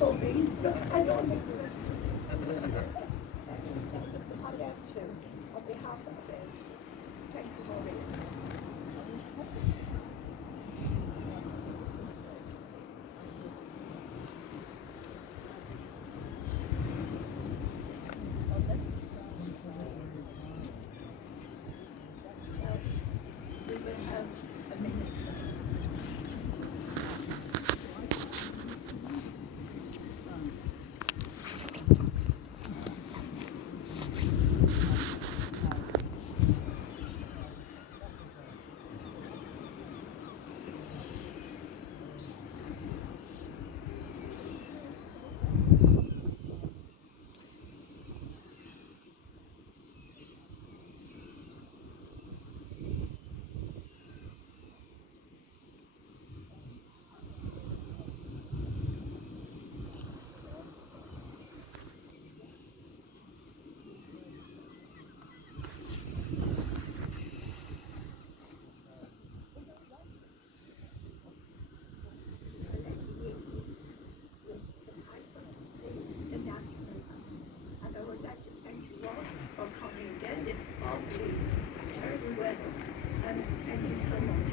Maureen. Look, I don't think I have to, on behalf of the kids. Thank you, Maureen. We will have a minute. Thank you so much.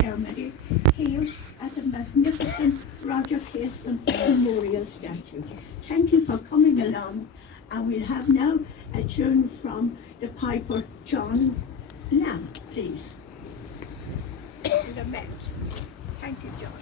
Ceremony here at the magnificent Roger Casement Statue. Thank you for coming along, and we'll have now a tune from the piper John Lamb, please. Lament. Thank you, John.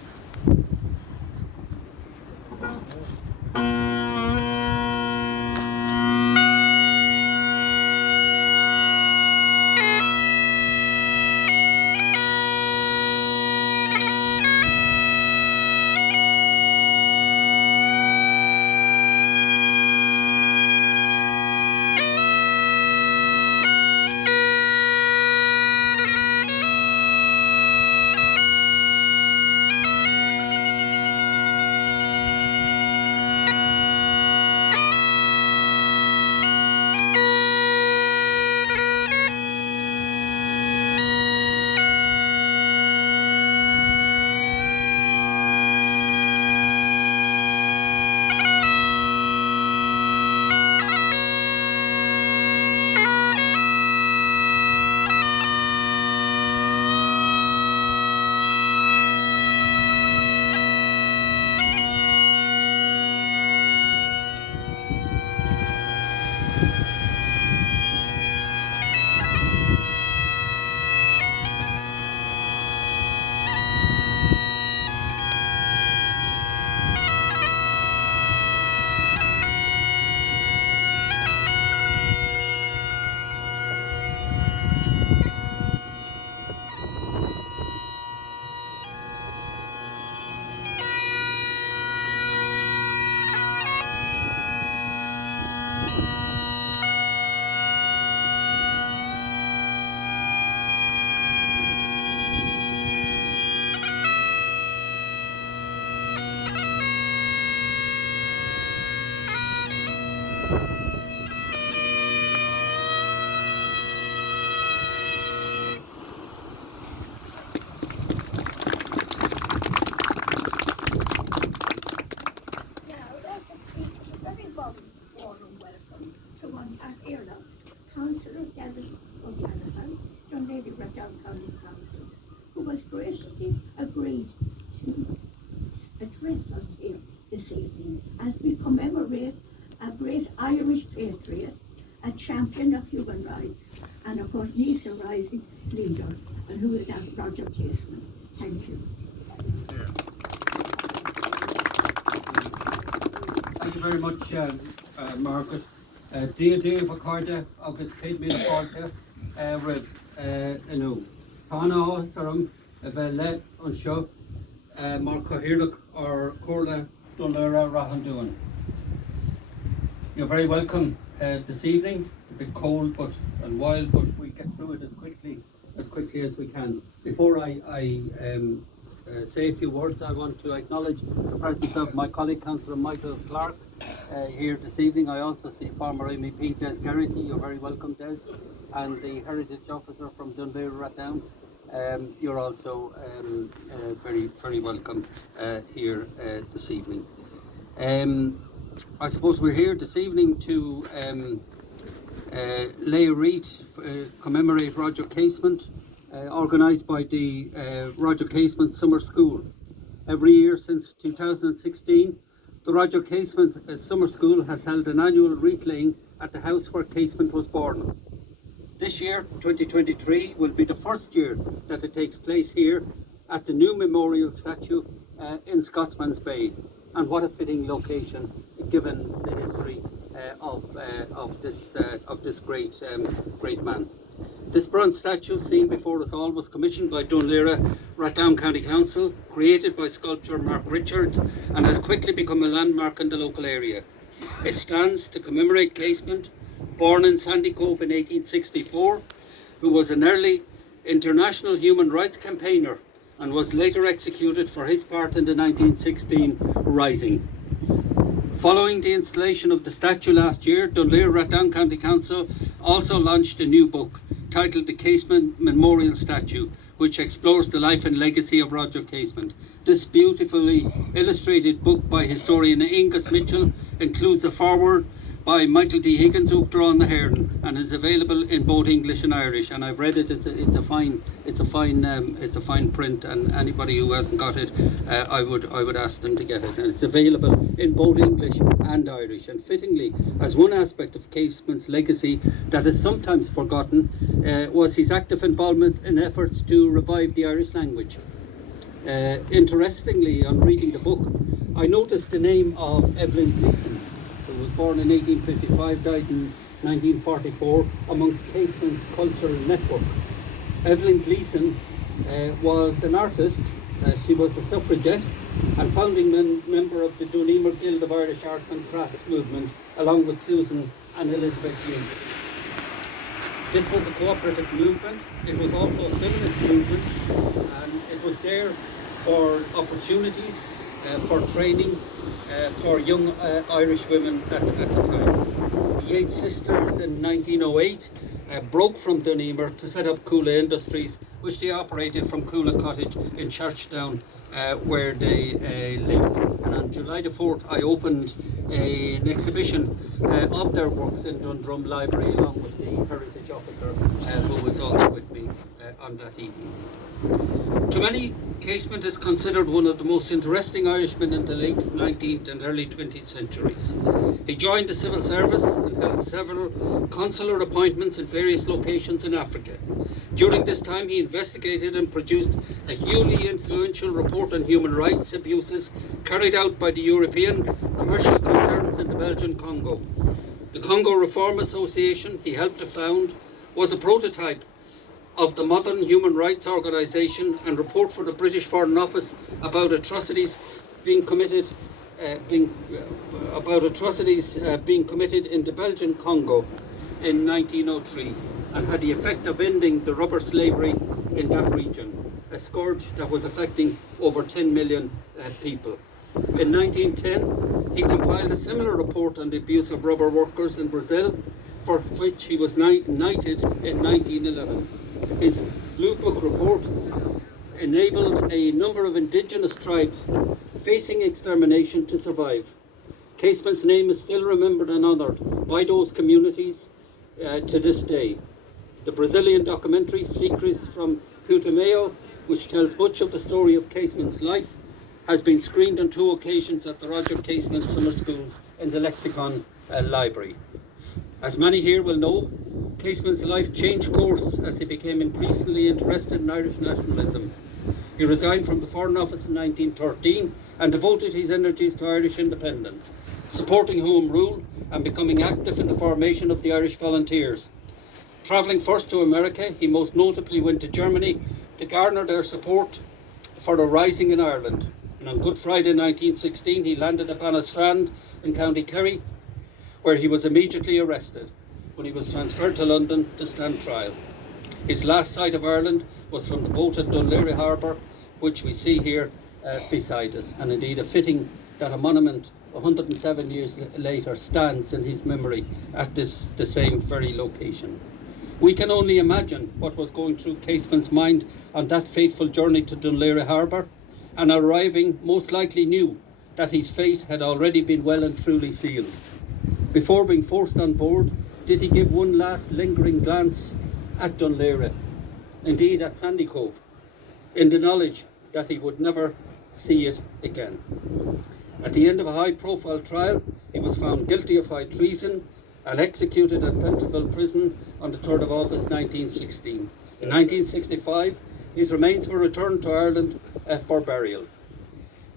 address us here this evening as we commemorate a great Irish patriot, a champion of human rights, and of course, he's a rising leader, and who is that? Roger Casement. Thank you. Thank you very much, Margaret. Dia Vacarda, August Kate Mila Porta, Rev, Tana Sarum, Vele Unsho, Marco Hirluk, or Corla Dunlera Rahanduan. You're very welcome this evening. It's a bit cold and wild, but we get through it as quickly as we can. Before I say a few words, I want to acknowledge the presence of my colleague, Councillor Michael Clark, here this evening. I also see former MEP Des Garrity. You're very welcome, Des, and the Heritage Officer from Dunleer Ratdown. You're also very, very welcome here this evening. I suppose we're here this evening to lay a wreath, commemorate Roger Casement, organised by the Roger Casement Summer School. Every year since 2016, the Roger Casement Summer School has held an annual wreath laying at the house where Casement was born. This year, 2023, will be the first year that it takes place here at the new memorial statue in Scotsman's Bay. And what a fitting location, given the history of this great man. This bronze statue seen before us all was commissioned by Dunleer Ratdown County Council, created by sculptor Mark Richards, and has quickly become a landmark in the local area. It stands to commemorate Casement, born in Sandy Cove in 1864, who was an early international human rights campaigner and was later executed for his part in the 1916 Rising. Following the installation of the statue last year, Dunleer Ratdown County Council also launched a new book titled The Casement Memorial Statue, which explores the life and legacy of Roger Casement. This beautifully illustrated book by historian Angus Mitchell includes a foreword by Michael D. Higgins, who drew on the Laoghaire, and is available in both English and Irish. And I've read it. It's a fine print. And anybody who hasn't got it, I would ask them to get it. And it's available in both English and Irish. And fittingly, as one aspect of Casement's legacy that is sometimes forgotten, was his active involvement in efforts to revive the Irish language. Interestingly, on reading the book, I noticed the name of Evelyn Gleeson, who was born in 1855, died in 1944, amongst Casement's cultural network. Evelyn Gleeson was an artist. She was a suffragette and founding member of the Doneamer Guild of Irish Arts and Crafts movement, along with Susan and Elizabeth Hughes. This was a cooperative movement. It was also a feminist movement, and it was there for opportunities, for training, for young Irish women at the time. The Eight Sisters in 1908 broke from Doneamer to set up Coola Industries, which they operated from Coola Cottage in Churchtown, where they lived. And on July the 4th, I opened an exhibition of their works in Dundrum Library, along with the Heritage Officer, who was also with me on that evening. To many, Casement is considered one of the most interesting Irishmen in the late 19th and early 20th centuries. He joined the civil service and held several consular appointments in various locations in Africa. During this time, he investigated and produced a hugely influential report on human rights abuses carried out by the European commercial concerns in the Belgian Congo. The Congo Reform Association he helped to found was a prototype of the modern human rights organisation and report for the British Foreign Office about atrocities being committed in the Belgian Congo in 1903, and had the effect of ending the rubber slavery in that region, a scourge that was affecting over 10 million people. In 1910, he compiled a similar report on the abuse of rubber workers in Brazil, for which he was knighted in 1911. His Blue Book report enabled a number of indigenous tribes facing extermination to survive. Casement's name is still remembered and honoured by those communities to this day. The Brazilian documentary Secrets from Putumayo, which tells much of the story of Casement's life, has been screened on 2 occasions at the Roger Casement Summer Schools in the Lexicon Library. As many here will know, Casement's life changed course as he became increasingly interested in Irish nationalism. He resigned from the Foreign Office in 1913 and devoted his energies to Irish independence, supporting Home Rule and becoming active in the formation of the Irish Volunteers. Travelling first to America, he most notably went to Germany to garner their support for the rising in Ireland. And on Good Friday 1916, he landed at Bannastrand in County Kerry, where he was immediately arrested when he was transferred to London to stand trial. His last sight of Ireland was from the boat at Laoghaire harbour, which we see here beside us, and indeed a fitting that a monument 107 years later stands in his memory at the same very location. We can only imagine what was going through Casement's mind on that fateful journey to Laoghaire harbour, and arriving most likely knew that his fate had already been well and truly sealed. Before being forced on board, did he give one last lingering glance at Laoghaire, indeed at Sandy Cove, in the knowledge that he would never see it again. At the end of a high-profile trial, he was found guilty of high treason and executed at Pentonville Prison on the 3rd of August 1916. In 1965, his remains were returned to Ireland for burial.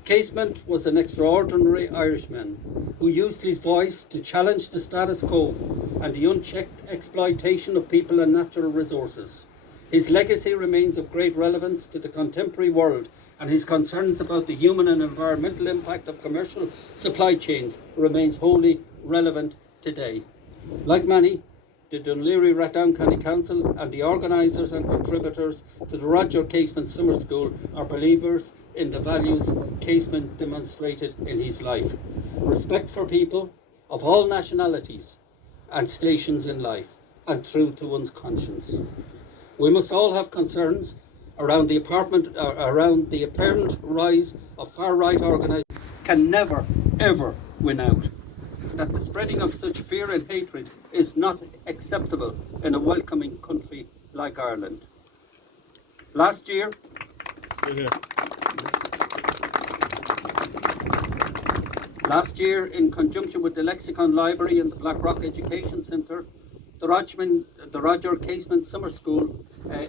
Casement was an extraordinary Irishman who used his voice to challenge the status quo and the unchecked exploitation of people and natural resources. His legacy remains of great relevance to the contemporary world, and his concerns about the human and environmental impact of commercial supply chains remains wholly relevant today. Like many, the Laoghaire Rathdown County Council and the organisers and contributors to the Roger Casement Summer School are believers in the values Casement demonstrated in his life. Respect for people of all nationalities and stations in life, and true to one's conscience. We must all have concerns around the apparent rise of far-right organisations can never, ever win out. That the spreading of such fear and hatred is not acceptable in a welcoming country like Ireland. Last year, in conjunction with the Lexicon Library and the Blackrock Education Centre, the Roger Casement Summer School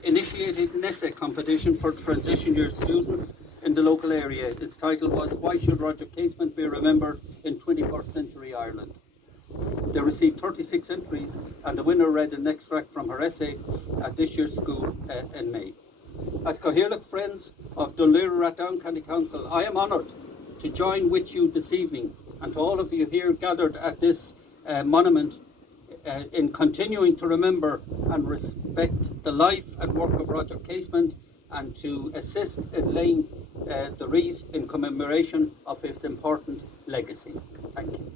initiated an essay competition for transition year students in the local area. Its title was "Why Should Roger Casement Be Remembered in 21st Century Ireland?" They received 36 entries, and the winner read an extract from her essay at this year's school in May. As Cathaoirleach friends of Laoghaire Rathdown County Council, I am honoured to join with you this evening, and to all of you here gathered at this monument, in continuing to remember and respect the life and work of Roger Casement, and to assist in laying the wreath in commemoration of his important legacy. Thank you.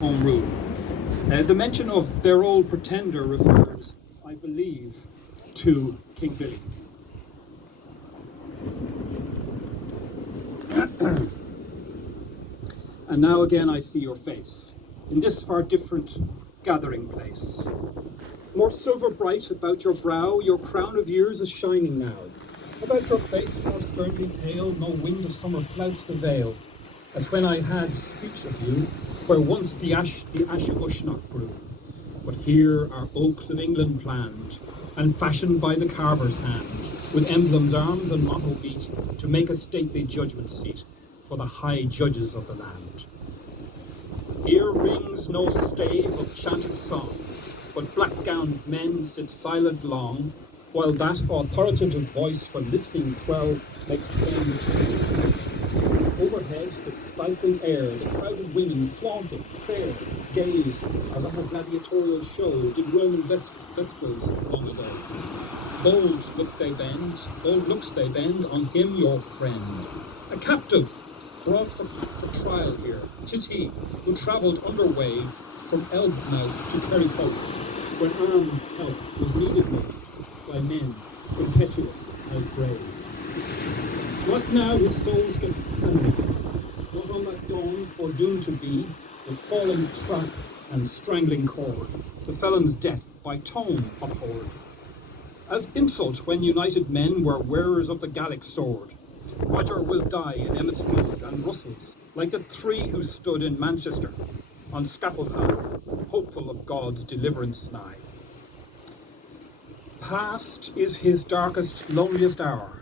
Home Rule. The mention of their old pretender refers, I believe, to King Billy. And now again I see your face, in this far different gathering place. More silver bright about your brow, your crown of years is shining now. About your face, more sternly pale, no wind of summer flouts the veil, as when I had speech of you, where once the ash of Ushnach grew. But here are oaks of England planned, and fashioned by the carver's hand, with emblems, arms, and motto beat, to make a stately judgment seat for the high judges of the land. Here rings no stave of chanted song, but black-gowned men sit silent long, while that authoritative voice from listening 12 makes plain choice. Overhead, the stifling air, the crowded women flaunted, fair, gaze, as on a gladiatorial show did Roman vesprals long ago. Bold looks they bend on him your friend. A captive brought for trial here, 'tis he who travelled under wave from Elbmouth to Kerry Coast, when armed help was needed most by men impetuous as brave. What now his souls get sanded, not on that dawn foredoomed to be, with falling trap and strangling cord, the felon's death by tone abhorred. as insult when united men were wearers of the Gallic sword. Roger will die in Emmet's Mood and Russell's, like the three who stood in Manchester, on scaffold high, hopeful of God's deliverance nigh. Past is his darkest, loneliest hour,